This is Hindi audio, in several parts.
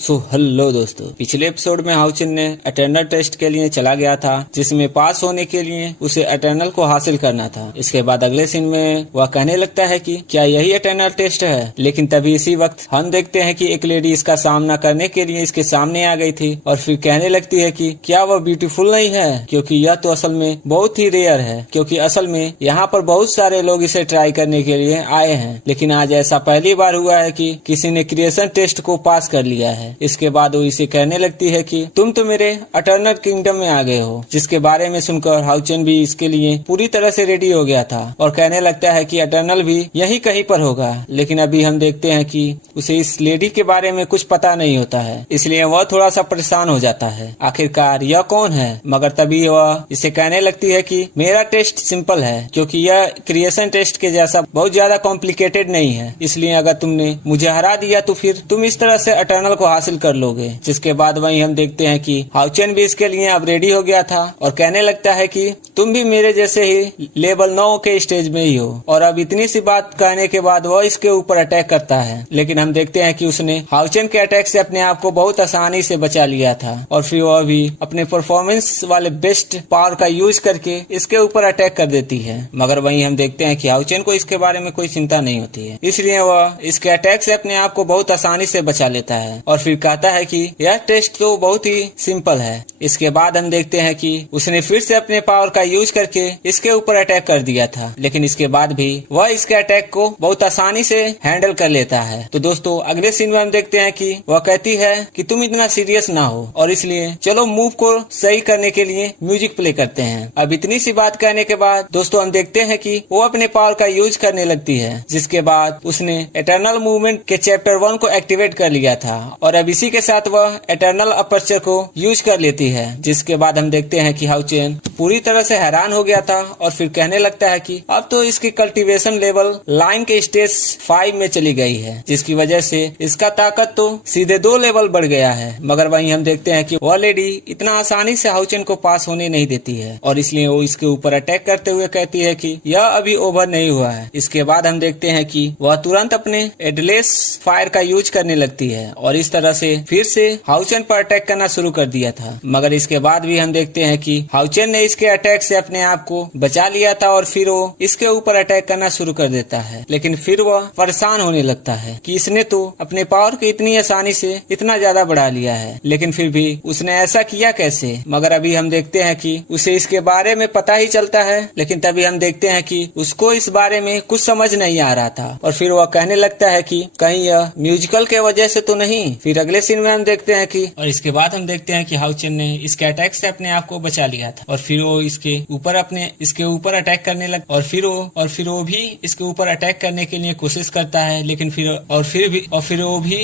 हेलो दोस्तों, पिछले एपिसोड में हाउचिन ने एटर्नल टेस्ट के लिए चला गया था, जिसमें पास होने के लिए उसे एटर्नल को हासिल करना था। इसके बाद अगले सीन में वह कहने लगता है कि क्या यही एटर्नल टेस्ट है, लेकिन तभी इसी वक्त हम देखते हैं कि एक लेडी इसका सामना करने के लिए इसके सामने आ गई थी और फिर कहने लगती है कि क्या वह ब्यूटीफुल नहीं है, क्योंकि यह तो असल में बहुत ही रेयर है, क्योंकि असल में यहाँ पर बहुत सारे लोग इसे ट्राई करने के लिए आए हैं, लेकिन आज ऐसा पहली बार हुआ है कि किसी ने क्रिएशन टेस्ट को पास कर लिया है। इसके बाद वो इसे कहने लगती है कि तुम तो मेरे एटर्नल किंगडम में आ गए हो, जिसके बारे में सुनकर हाउचिन भी इसके लिए पूरी तरह से रेडी हो गया था और कहने लगता है कि एटर्नल भी यही कहीं पर होगा। लेकिन अभी हम देखते हैं कि उसे इस लेडी के बारे में कुछ पता नहीं होता है, इसलिए वह थोड़ा सा परेशान हो जाता है, आखिरकार यह कौन है। मगर तभी वह इसे कहने लगती है कि मेरा टेस्ट सिंपल है, क्योंकि यह क्रिएशन टेस्ट के जैसा बहुत ज्यादा कॉम्प्लिकेटेड नहीं है, इसलिए अगर तुमने मुझे हरा दिया तो फिर तुम इस तरह से एटर्नल को हासिल कर लोगे। जिसके बाद वहीं हम देखते हैं कि हाउचिन भी इसके लिए अब रेडी हो गया था और कहने लगता है कि तुम भी मेरे जैसे ही लेवल 9 के स्टेज में ही हो। और अब इतनी सी बात कहने के बाद वह इसके ऊपर अटैक करता है, लेकिन हम देखते हैं कि उसने हाउचिन के अटैक से अपने आप को बहुत आसानी से बचा लिया था और फिर वह भी अपने परफॉर्मेंस वाले बेस्ट पावर का यूज करके इसके ऊपर अटैक कर देती है। मगर वहीं हम देखते हैं कि हाउचिन को इसके बारे में कोई चिंता नहीं होती है, इसलिए वह इसके अटैक से अपने आप को बहुत आसानी से बचा लेता है और फिर कहता है कि यह टेस्ट तो बहुत ही सिंपल है। इसके बाद हम देखते हैं कि उसने फिर से अपने पावर का यूज करके इसके ऊपर अटैक कर दिया था, लेकिन इसके बाद भी वह इसके अटैक को बहुत आसानी से हैंडल कर लेता है। तो दोस्तों, अगले सीन में हम देखते हैं कि वह कहती है कि तुम इतना सीरियस ना हो और इसलिए चलो मूव को सही करने के लिए म्यूजिक प्ले करते हैं। अब इतनी सी बात कहने के बाद दोस्तों हम देखते हैं कि वो अपने पावर का यूज करने लगती है, जिसके बाद उसने एटर्नल मूवमेंट के चैप्टर 1 को एक्टिवेट कर लिया था और अब इसी के साथ वह एटर्नल अपर्चर को यूज कर लेती है। जिसके बाद हम देखते हैं कि हाउचिन पूरी तरह से हैरान हो गया था और फिर कहने लगता है कि अब तो इसकी कल्टीवेशन लेवल लाइन के स्टेज 5 में चली गई है, जिसकी वजह से इसका ताकत तो सीधे 2 लेवल बढ़ गया है। मगर वहीं हम देखते हैं कि वह लेडी इतना आसानी से हाउचिन को पास होने नहीं देती है और इसलिए वो इसके ऊपर अटैक करते हुए कहती है कि यह अभी ओवर नहीं हुआ है। इसके बाद हम देखते हैं कि वह तुरंत अपने एडलेस फायर का यूज करने लगती है और इस तरह से फिर से हाउचिन पर अटैक करना शुरू कर दिया था। मगर इसके बाद भी हम देखते हैं कि हाउचिन ने इसके अटैक से अपने आप को बचा लिया था और फिर वो इसके ऊपर अटैक करना शुरू कर देता है। लेकिन फिर वह परेशान होने लगता है कि इसने तो अपने पावर को इतनी आसानी से इतना ज्यादा बढ़ा लिया है, लेकिन फिर भी उसने ऐसा किया कैसे। मगर अभी हम देखते हैं कि उसे इसके बारे में पता ही चलता है, लेकिन तभी हम देखते हैं कि उसको इस बारे में कुछ समझ नहीं आ रहा था और फिर वह कहने लगता है कि कहीं यह म्यूजिकल के वजह से तो नहीं। फिर अगले सीन में हम देखते हैं कि और इसके बाद हम देखते हैं कि हाउचिन ने इसके अटैक से अपने आप को बचा लिया था और फिर वो इसके ऊपर अटैक करने लगा और फिर वो भी इसके ऊपर अटैक करने के लिए कोशिश करता है, लेकिन फिर वो भी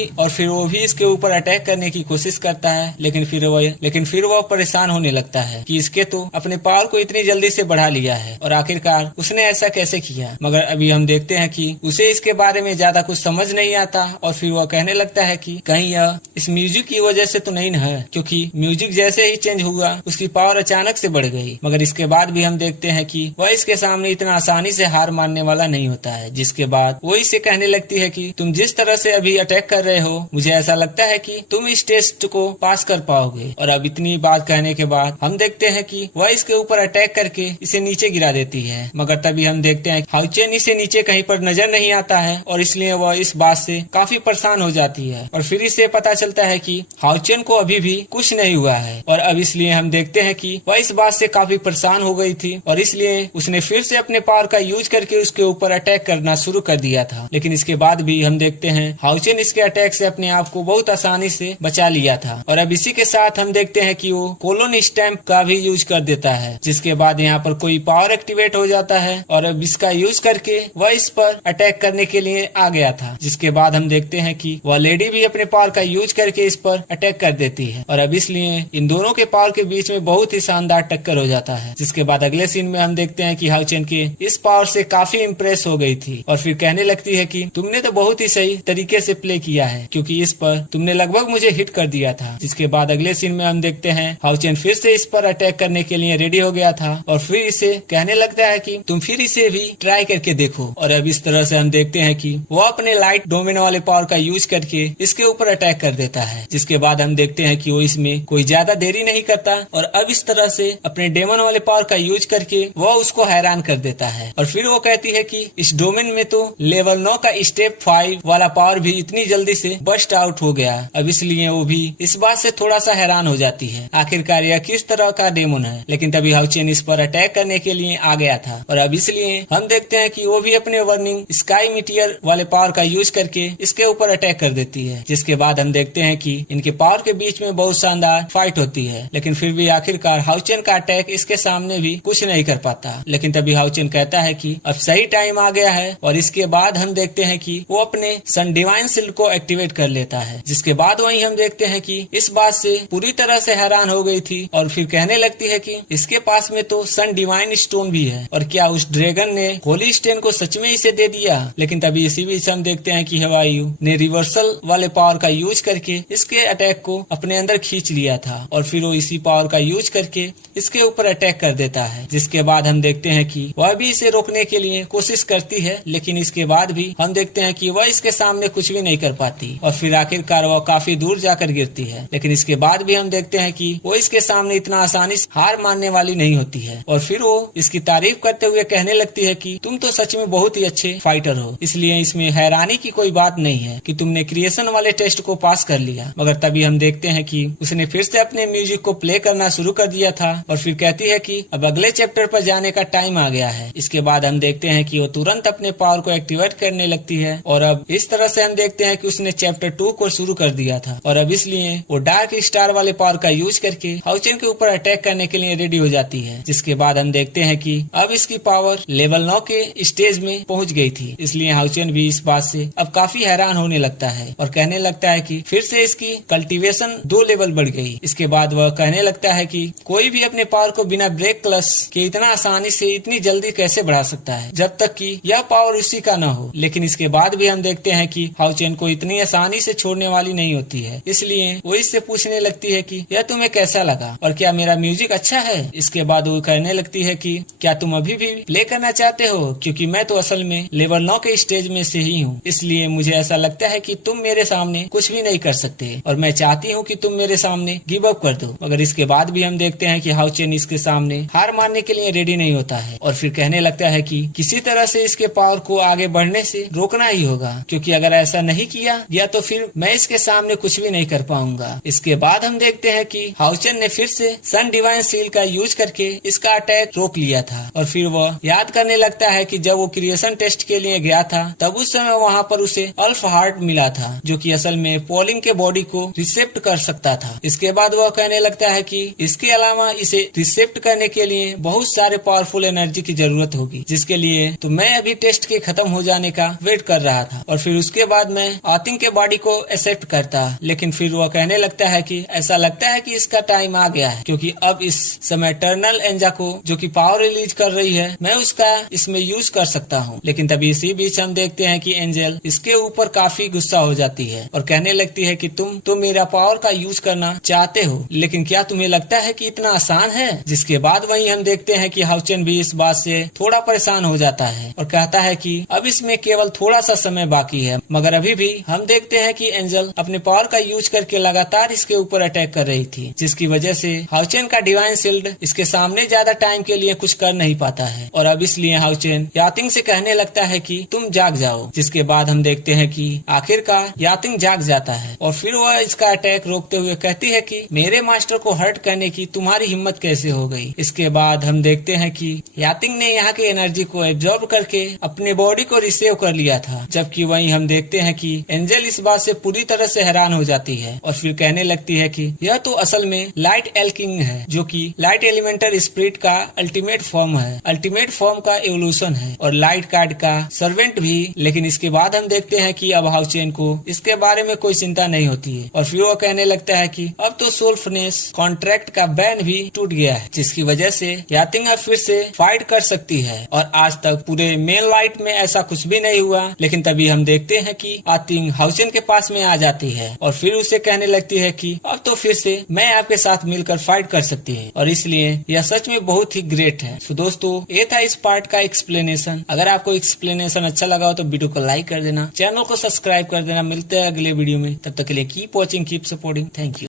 इसके ऊपर अटैक करने की कोशिश करता है, लेकिन फिर वो परेशान होने लगता है कि इसके तो अपने पावर को इतनी जल्दी से बढ़ा लिया है और आखिरकार उसने ऐसा कैसे किया। मगर अभी हम देखते हैं कि उसे इसके बारे में ज्यादा कुछ समझ नहीं आता और फिर वह कहने लगता है कि कहीं यह इस म्यूजिक की वजह से तो नहीं है, क्योंकि म्यूजिक जैसे ही चेंज हुआ उसकी पावर अचानक से बढ़ गई। मगर इसके बाद भी हम देखते हैं कि वह इसके सामने इतना आसानी से हार मानने वाला नहीं होता है। जिसके बाद वो इसे कहने लगती है कि तुम जिस तरह से अभी अटैक कर रहे हो, मुझे ऐसा लगता है कि तुम इस टेस्ट को पास कर पाओगे। और अब इतनी बात कहने के बाद हम देखते हैं कि वह इसके ऊपर अटैक करके इसे नीचे गिरा देती है। मगर तभी हम देखते हैं हाउचिन इसे नीचे कहीं पर नजर नहीं आता है और इसलिए वह इस बात से काफी परेशान हो जाती है और फिर इसे पता चलता है कि हाउचिन को अभी भी कुछ नहीं हुआ है। और अब इसलिए हम देखते हैं कि वह इस बात से काफी परेशान हो गई थी और इसलिए उसने फिर से अपने पावर का यूज करके उसके ऊपर अटैक करना शुरू कर दिया था। लेकिन इसके बाद भी हम देखते हैं हाउचिन इसके अटैक से अपने आप को बहुत आसानी से बचा लिया था। और अब इसी के साथ हम देखते हैं कि वो कोलोन स्टैम्प का भी यूज कर देता है, जिसके बाद यहाँ पर कोई पावर एक्टिवेट हो जाता है और अब इसका यूज करके वह इस पर अटैक करने के लिए आ गया था। जिसके बाद हम देखते हैं कि वह लेडी भी अपने पावर का यूज करके इस पर अटैक कर देती है और अब इसलिए इन दोनों के पावर के बीच में बहुत ही शानदार टक्कर हो जाता है। जिसके बाद अगले सीन में हम देखते हैं कि हाउचिन के इस पावर से काफी इम्प्रेस हो गई थी और फिर कहने लगती है कि तुमने तो बहुत ही सही तरीके से प्ले किया है, क्योंकि इस पर तुमने लगभग मुझे हिट कर दिया था। जिसके बाद अगले सीन में हम देखते हैं हाउचिन फिर से इस पर अटैक करने के लिए रेडी हो गया था और फिर इसे कहने लगता है कि तुम फिर इसे भी ट्राई करके देखो। और अब इस तरह से हम देखते हैं कि वो अपने लाइट डोमेन वाले पावर का यूज करके इसके ऊपर अटैक अटैक कर देता है। जिसके बाद हम देखते हैं कि वो इसमें कोई ज्यादा देरी नहीं करता और अब इस तरह से अपने डेमन वाले पावर का यूज करके वह उसको हैरान कर देता है। और फिर वो कहती है कि इस डोमेन में तो लेवल 9 का स्टेप 5 वाला पावर भी इतनी जल्दी से बस्ट आउट हो गया। अब इसलिए वो भी इस बात से थोड़ा सा हैरान हो जाती है, आखिरकार यह किस तरह का डेमन है। लेकिन तभी हाउचेन इस पर अटैक करने के लिए आ गया था और अब इसलिए हम देखते हैं कि वो भी अपने वर्निंग स्काई मीटियर वाले पावर का यूज करके इसके ऊपर अटैक कर देती है। जिसके बाद हम देखते हैं कि इनके पावर के बीच में बहुत शानदार फाइट होती है, लेकिन फिर भी आखिरकार हाउचेन का अटैक इसके सामने भी कुछ नहीं कर पाता। लेकिन तभी हाउचेन कहता है कि अब सही टाइम आ गया है और इसके बाद हम देखते हैं कि वो अपने सन डिवाइन शील्ड को एक्टिवेट कर लेता है। जिसके बाद वहीं हम देखते हैं कि इस बात से पूरी तरह से हैरान हो गई थी और फिर कहने लगती है कि इसके पास में तो सन डिवाइन स्टोन भी है और क्या उस ड्रैगन ने होली स्टेन को सच में इसे दे दिया। लेकिन तभी इसी बीच हम देखते हैं कि हवायु ने रिवर्सल वाले पावर का यूज करके इसके अटैक को अपने अंदर खींच लिया था और फिर वो इसी पावर का यूज करके इसके ऊपर अटैक कर देता है। जिसके बाद हम देखते हैं कि वह भी इसे रोकने के लिए कोशिश करती है, लेकिन इसके बाद भी हम देखते हैं कि वह इसके सामने कुछ भी नहीं कर पाती और फिर आखिरकार वह काफी दूर जाकर गिरती है। लेकिन इसके बाद भी हम देखते हैं कि वो इसके सामने इतना आसानी से हार मानने वाली नहीं होती है और फिर वो इसकी तारीफ करते हुए कहने लगती है कि तुम तो सच में बहुत ही अच्छे फाइटर हो, इसलिए इसमें हैरानी की कोई बात नहीं है कि तुमने क्रिएशन वाले टेस्ट को पास कर लिया। मगर तभी हम देखते हैं कि उसने फिर से अपने म्यूजिक को प्ले करना शुरू कर दिया था और फिर कहती है कि अब अगले चैप्टर पर जाने का टाइम आ गया है। इसके बाद हम देखते हैं कि वो तुरंत अपने पावर को एक्टिवेट करने लगती है और अब इस तरह से हम देखते हैं कि उसने चैप्टर 2 को शुरू कर दिया था और अब इसलिए वो डार्क स्टार वाले पावर का यूज करके हाउचेन के ऊपर अटैक करने के लिए रेडी हो जाती है। जिसके बाद हम देखते हैं कि अब इसकी पावर लेवल 9 के स्टेज में पहुंच गई थी, इसलिए हाउचेन भी इस बात से अब काफी हैरान होने लगता है और कहने लगता है कि फिर से इसकी कल्टीवेशन 2 लेवल बढ़ गई। इसके बाद वह कहने लगता है कि कोई भी अपने पावर को बिना ब्रेक क्लच के इतना आसानी से इतनी जल्दी कैसे बढ़ा सकता है जब तक कि यह पावर उसी का न हो। लेकिन इसके बाद भी हम देखते हैं कि हाउचेन को इतनी आसानी से छोड़ने वाली नहीं होती है, इसलिए वो इससे पूछने लगती है कि यह तुम्हें कैसा लगा और क्या मेरा म्यूजिक अच्छा है। इसके बाद वो कहने लगती है कि क्या तुम अभी भी प्ले करना चाहते हो, क्योंकि मैं तो असल में लेवल 9 के स्टेज में से ही हूँ, इसलिए मुझे ऐसा लगता है कि तुम मेरे सामने कुछ भी नहीं कर सकते और मैं चाहती हूँ कि तुम मेरे सामने गिव अप कर दो। मगर इसके बाद भी हम देखते हैं कि हाउचेन इसके सामने हार मानने के लिए रेडी नहीं होता है और फिर कहने लगता है कि किसी तरह से इसके पावर को आगे बढ़ने से रोकना ही होगा, क्योंकि अगर ऐसा नहीं किया या तो फिर मैं इसके सामने कुछ भी नहीं कर पाऊंगा। इसके बाद हम देखते हैं कि हाउचेन ने फिर से सन डिवाइन सील का यूज करके इसका अटैक रोक लिया था और फिर वह याद करने लगता है कि जब वो क्रिएशन टेस्ट के लिए गया था तब उस समय वहाँ पर उसे अल्फ हार्ट मिला था, जो कि असल में पॉलिंग के बॉडी को रिसेप्ट कर सकता था। इसके बाद वह कहने लगता है कि इसके अलावा इसे रिसेप्ट करने के लिए बहुत सारे पावरफुल एनर्जी की जरूरत होगी, जिसके लिए तो मैं अभी टेस्ट के खत्म हो जाने का वेट कर रहा था और फिर उसके बाद मैं आतिंग के बॉडी को एक्सेप्ट करता। लेकिन फिर वह कहने लगता है कि ऐसा लगता है कि इसका टाइम आ गया है, क्योंकि अब इस समय टर्नल एंजा को जो कि पावर रिलीज कर रही है मैं उसका इसमें यूज कर सकता हूँ। लेकिन तभी इसी बीच हम देखते हैं कि एंजल इसके ऊपर काफी गुस्सा हो जाती है और कहने लगती है कि तुम तो मेरा पावर का यूज करना चाहते हो, लेकिन क्या तुम्हें लगता है कि इतना आसान है। जिसके बाद वहीं हम देखते हैं कि हाउचेन भी इस बात से थोड़ा परेशान हो जाता है और कहता है कि अब इसमें केवल थोड़ा सा समय बाकी है। मगर अभी भी हम देखते हैं कि एंजल अपने पावर का यूज करके लगातार इसके ऊपर अटैक कर रही थी, जिसकी वजह से हाउचेन का डिवाइन शील्ड इसके सामने ज्यादा टाइम के लिए कुछ कर नहीं पाता है और अब इसलिए हाउचेन यातिंग से कहने लगता है कि तुम जाग जाओ। जिसके बाद हम देखते हैं कि आखिरकार यातिंग जाग जाता है और फिर वह इसका अटैक रोकते हुए कहती है कि मेरे मास्टर को हर्ट करने की तुम्हारी हिम्मत कैसे हो गई। इसके बाद हम देखते हैं कि यातिंग ने यहाँ की एनर्जी को एब्जॉर्ब करके अपने बॉडी को रिसेव कर लिया था, जबकि वहीं हम देखते हैं कि एंजल इस बात से पूरी तरह से हैरान हो जाती है और फिर कहने लगती है कि यह तो असल में लाइट एल्किंग है, जो कि लाइट एलिमेंटल स्पिरिट का अल्टीमेट फॉर्म है, अल्टीमेट फॉर्म का एवोल्यूशन है और लाइट कार्ड का सर्वेंट भी। लेकिन इसके बाद हम देखते हैं कि अब हाउचेन को इसके बारे में कोई चिंता नहीं होती है और फिर वो कहने लगता है कि अब तो सोल्फनेस कॉन्ट्रैक्ट का बैन भी टूट गया है, जिसकी वजह से यातिंग फिर से फाइट कर सकती है और आज तक पूरे मेन लाइट में ऐसा कुछ भी नहीं हुआ। लेकिन तभी हम देखते हैं कि यातिंग हाउचेन के पास में आ जाती है और फिर उसे कहने लगती है कि अब तो फिर से मैं आपके साथ मिलकर फाइट कर सकती है और इसलिए यह सच में बहुत ही ग्रेट है। तो दोस्तों ये था इस पार्ट का एक्सप्लेनेशन। अगर आपको एक्सप्लेनेशन अच्छा लगा हो तो वीडियो को लाइक कर देना, चैनल को सब्सक्राइब कर देना। मिलते हैं अगले वीडियो। वीडियो में। तब तक के लिए keep watching, keep supporting. Thank you.